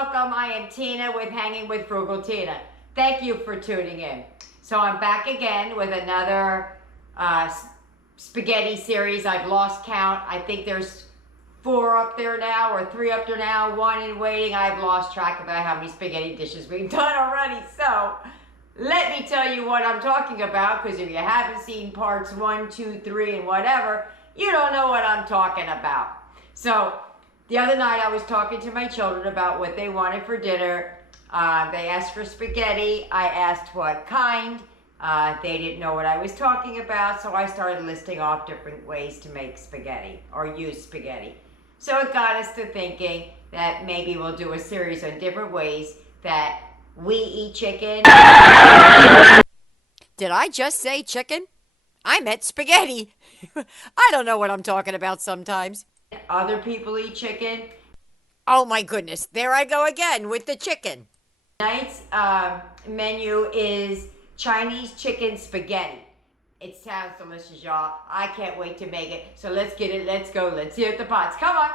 welcome. I am Tina with Hanging with Frugal Tina. Thank you for tuning in. So I'm back again with another spaghetti series. I've lost count. I think there's 4 up there now or 3 up there now, 1 in waiting. I've lost track about how many spaghetti dishes we've done already. So let me tell you what I'm talking about, because if you haven't seen parts 1, 2, 3, and whatever, you don't know what I'm talking about. So the other night I was talking to my children about what they wanted for dinner. They asked for spaghetti. I asked what kind. They didn't know what I was talking about, so I started listing off different ways to make spaghetti or use spaghetti. So it got us to thinking that maybe we'll do a series on different ways that we eat chicken. Did I just say chicken? I meant spaghetti. I don't know what I'm talking about sometimes. Other people eat chicken. Oh my goodness, there I go again with the chicken. Tonight's menu is Chinese chicken spaghetti. It sounds delicious, y'all. I can't wait to make it. So let's get it, let's go, let's hit the pots. Come on.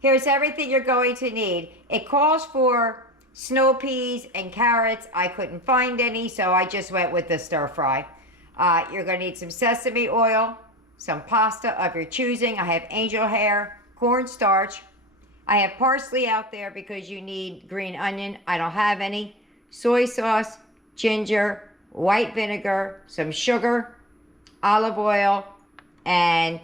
Here's everything you're going to need. It calls for snow peas and carrots. I couldn't find any, so I just went with the stir fry. You're going to need some sesame oil, some pasta of your choosing. I have angel hair, cornstarch. I have parsley out there because you need green onion. I don't have any. Soy sauce, ginger, white vinegar, some sugar, olive oil, and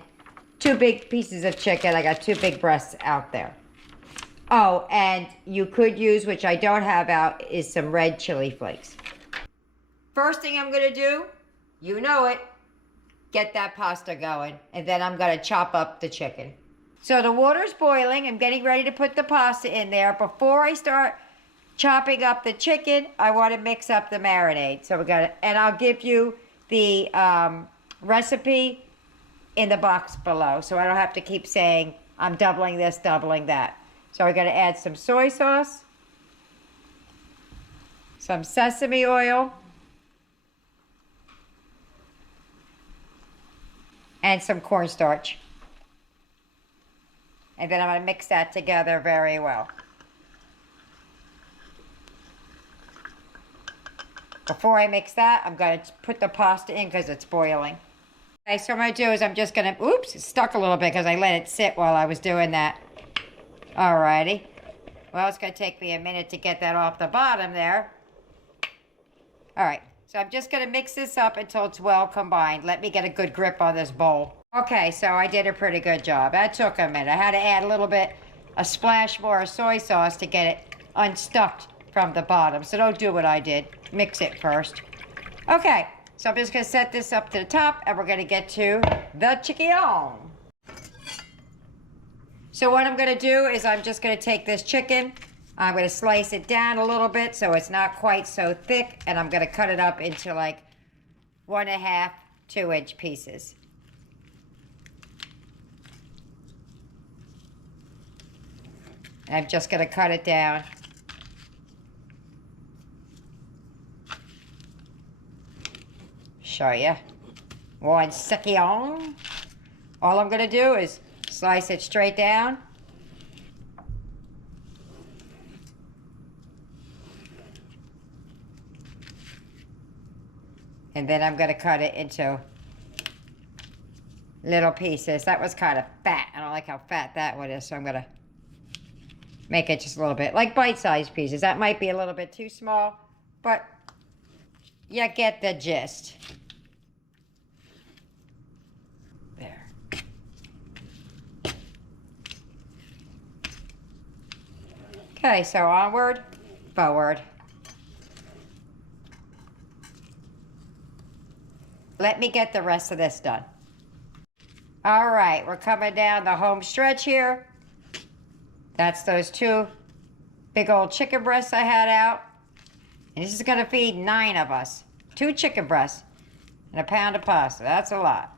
2 big pieces of chicken. I got 2 big breasts out there. Oh, and you could use, which I don't have out, is some red chili flakes. First thing I'm going to do, you know it, get that pasta going. And then I'm going to chop up the chicken. So the water's boiling. I'm getting ready to put the pasta in there. Before I start chopping up the chicken, I want to mix up the marinade. So and I'll give you the recipe in the box below, so I don't have to keep saying I'm doubling this, doubling that. So we're going to add some soy sauce, some sesame oil, and some cornstarch. And then I'm going to mix that together very well. Before I mix that, I'm going to put the pasta in because it's boiling. Okay, so what I'm going to do is I'm just going to, oops, it stuck a little bit because I let it sit while I was doing that. Alrighty. Well, it's going to take me a minute to get that off the bottom there. Alright, so I'm just going to mix this up until it's well combined. Let me get a good grip on this bowl. Okay, so I did a pretty good job. That took a minute. I had to add a little bit, a splash more of soy sauce to get it unstuck from the bottom. So don't do what I did. Mix it first. Okay. So I'm just going to set this up to the top, and we're going to get to the chicken. So what I'm going to do is I'm just going to take this chicken. I'm going to slice it down a little bit so it's not quite so thick, and I'm going to cut it up into like 1.5, 2-inch pieces. And I'm just going to cut it down. Show you. 1 second. All I'm going to do is slice it straight down. And then I'm going to cut it into little pieces. That was kind of fat. I don't like how fat that one is, so I'm going to make it just a little bit like bite-sized pieces. That might be a little bit too small, but you get the gist. There. Okay, so onward, forward. Let me get the rest of this done. All right, we're coming down the home stretch here. That's those 2 big old chicken breasts I had out. And this is going to feed 9 of us. 2 chicken breasts and a pound of pasta. That's a lot.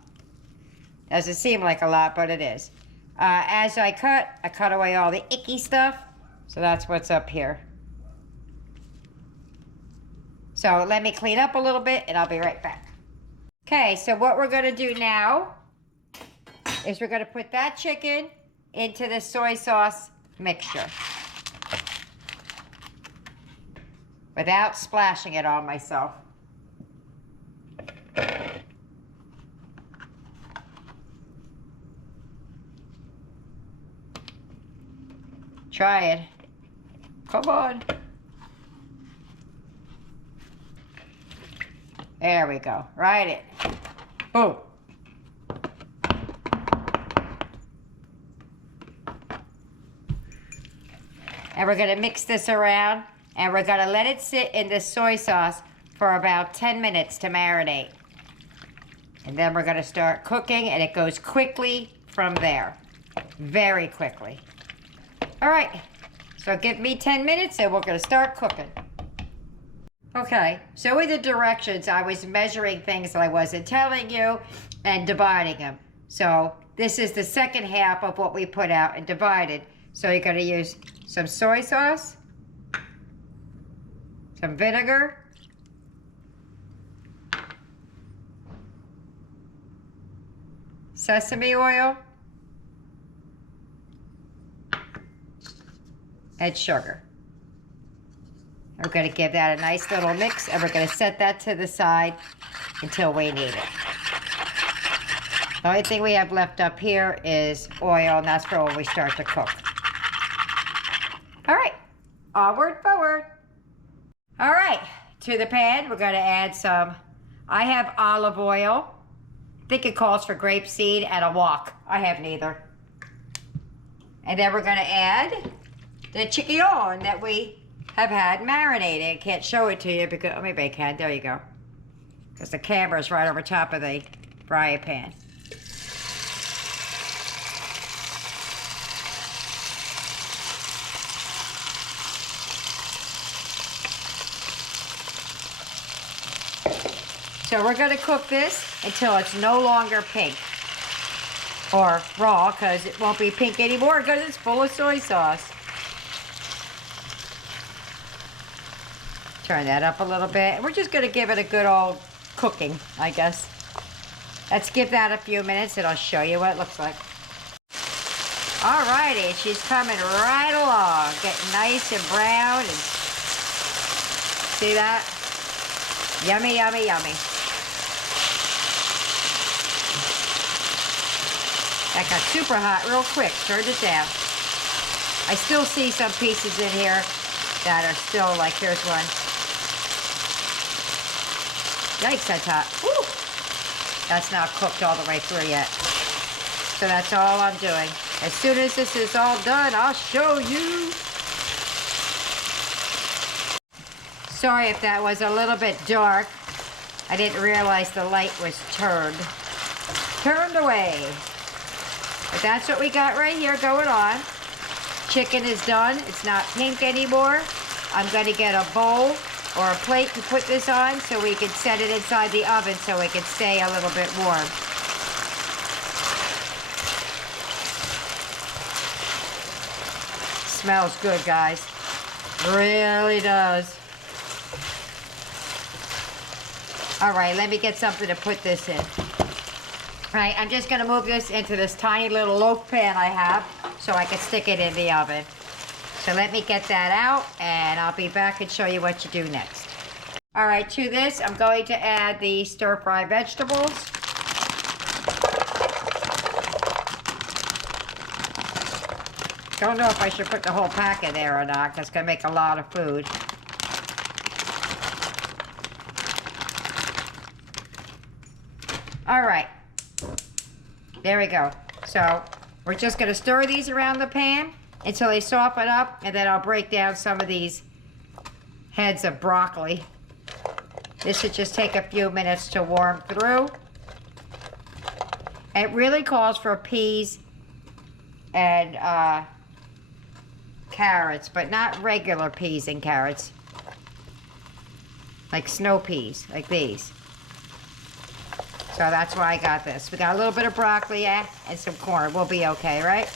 Doesn't seem like a lot, but it is. As I cut away all the icky stuff. So that's what's up here. So let me clean up a little bit and I'll be right back. Okay, so what we're gonna do now is we're gonna put that chicken into the soy sauce mixture without splashing it on myself. Try it. Come on. There we go. Right it. Boom. And we're going to mix this around, and we're going to let it sit in the soy sauce for about 10 minutes to marinate. And then we're going to start cooking, and it goes quickly from there. Very quickly. All right, so give me 10 minutes and we're going to start cooking. Okay, so with the directions, I was measuring things that I wasn't telling you and dividing them. So this is the second half of what we put out and divided. So you're going to use some soy sauce, some vinegar, sesame oil, and sugar. We're going to give that a nice little mix, and we're going to set that to the side until we need it. The only thing we have left up here is oil, and that's for when we start to cook. All right, onward, forward. All right, to the pan, we're going to add some, I have olive oil. I think it calls for grapeseed and a wok. I have neither. And then we're going to add the chicken that we have had marinated. I can't show it to you because, oh, maybe I can. There you go. Because the camera is right over top of the frying pan. So we're going to cook this until it's no longer pink or raw, because it won't be pink anymore because it's full of soy sauce. Turn that up a little bit. We're just going to give it a good old cooking, I guess. Let's give that a few minutes and I'll show you what it looks like. Alrighty, she's coming right along, getting nice and brown. And see that? Yummy, yummy, yummy. That got super hot real quick. Turned it down. I still see some pieces in here that are still like, here's one. Yikes, that's hot. Woo! That's not cooked all the way through yet. So that's all I'm doing. As soon as this is all done, I'll show you. Sorry if that was a little bit dark. I didn't realize the light was turned away. But that's what we got right here going on. Chicken is done. It's not pink anymore. I'm going to get a bowl or a plate to put this on so we can set it inside the oven so it can stay a little bit warm. Smells good, guys. Really does. All right, let me get something to put this in. All right, I'm just gonna move this into this tiny little loaf pan I have so I can stick it in the oven. So let me get that out and I'll be back and show you what to do next. All right, to this, I'm going to add the stir-fry vegetables. Don't know if I should put the whole pack in there or not, because it's gonna make a lot of food. All right, there we go. So we're just gonna stir these around the pan until they soften up, and then I'll break down some of these heads of broccoli. This should just take a few minutes to warm through. It really calls for peas and carrots, but not regular peas and carrots. Like snow peas, like these. So that's why I got this. We got a little bit of broccoli and some corn. We'll be okay, right?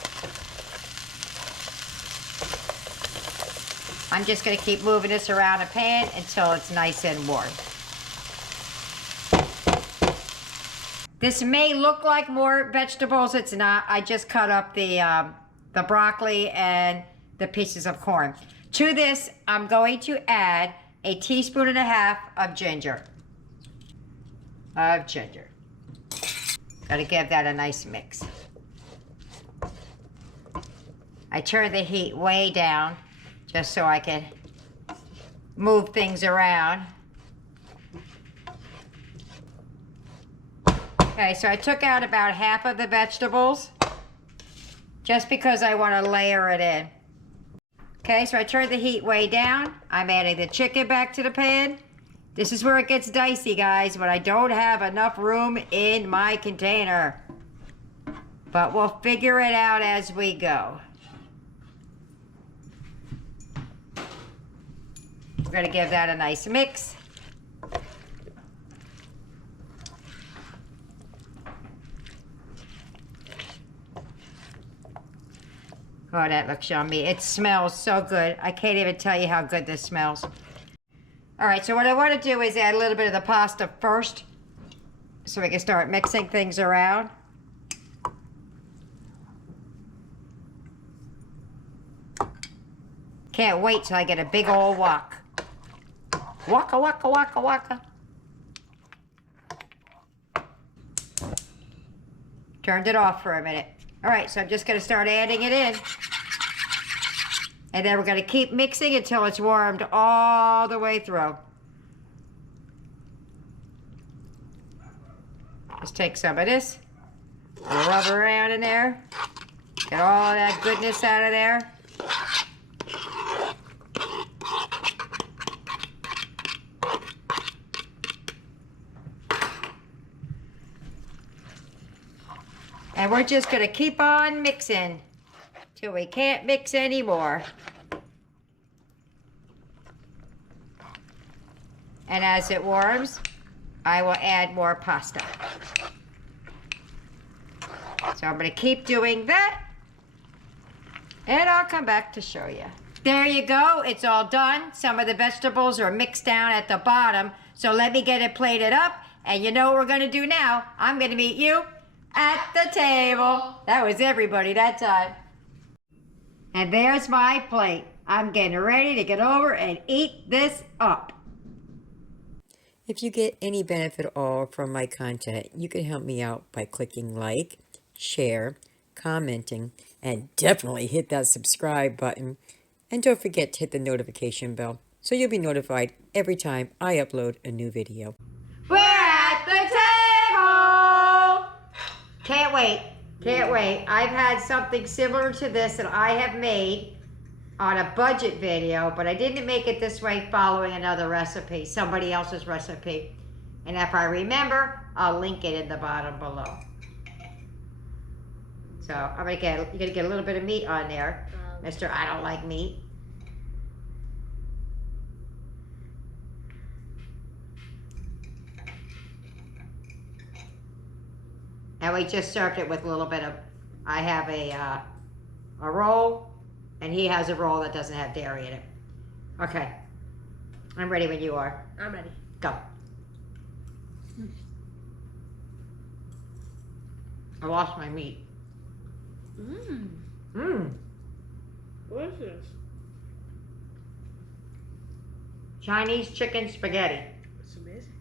I'm just going to keep moving this around the pan until it's nice and warm. This may look like more vegetables. It's not. I just cut up the broccoli and the pieces of corn. To this, I'm going to add a teaspoon and a half of ginger. Got to give that a nice mix. I turn the heat way down just so I can move things around. Okay, so I took out about half of the vegetables just because I want to layer it in. Okay, so I turned the heat way down. I'm adding the chicken back to the pan. This is where it gets dicey, guys, when I don't have enough room in my container. But we'll figure it out as we go. We're going to give that a nice mix. Oh, that looks yummy. It smells so good. I can't even tell you how good this smells. All right, so what I want to do is add a little bit of the pasta first so we can start mixing things around. Can't wait till I get a big old wok. Waka, waka, waka, waka. Turned it off for a minute. All right, so I'm just going to start adding it in. And then we're going to keep mixing until it's warmed all the way through. Just take some of this, rub around in there, get all that goodness out of there. And we're just going to keep on mixing till we can't mix anymore. And as it warms, I will add more pasta. So I'm going to keep doing that. And I'll come back to show you. There you go. It's all done. Some of the vegetables are mixed down at the bottom. So let me get it plated up. And you know what we're going to do now? I'm going to meet you at the table. That was everybody that time. And there's my plate. I'm getting ready to get over and eat this up. If you get any benefit at all from my content, you can help me out by clicking like, share, commenting, and definitely hit that subscribe button. And don't forget to hit the notification bell so you'll be notified every time I upload a new video. We're at the table! Can't wait. Can't wait. I've had something similar to this that I have made on a budget video, but I didn't make it this way following another recipe, somebody else's recipe. And if I remember, I'll link it in the bottom below. So I'm gonna get, you're gonna get a little bit of meat on there, Mr. I don't like meat. And we just served it with a little bit of, I have a roll, and he has a roll that doesn't have dairy in it. Okay. I'm ready when you are. I'm ready. Go. I lost my meat. What is this? Chinese chicken spaghetti. It's amazing.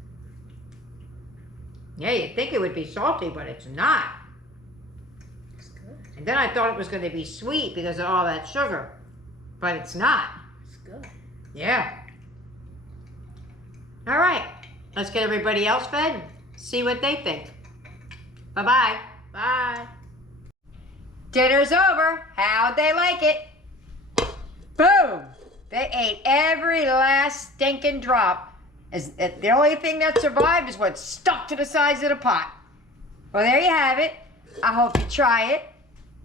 Yeah, you'd think it would be salty, but it's not. It's good. And then I thought it was going to be sweet because of all that sugar, but it's not. It's good. Yeah. All right. Let's get everybody else fed and see what they think. Bye-bye. Bye. Dinner's over. How'd they like it? Boom! They ate every last stinking drop. The only thing that survived is what stuck to the sides of the pot. Well, there you have it. I hope you try it.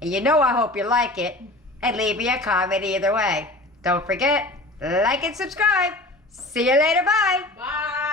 And you know I hope you like it. And leave me a comment either way. Don't forget, like and subscribe. See you later. Bye. Bye.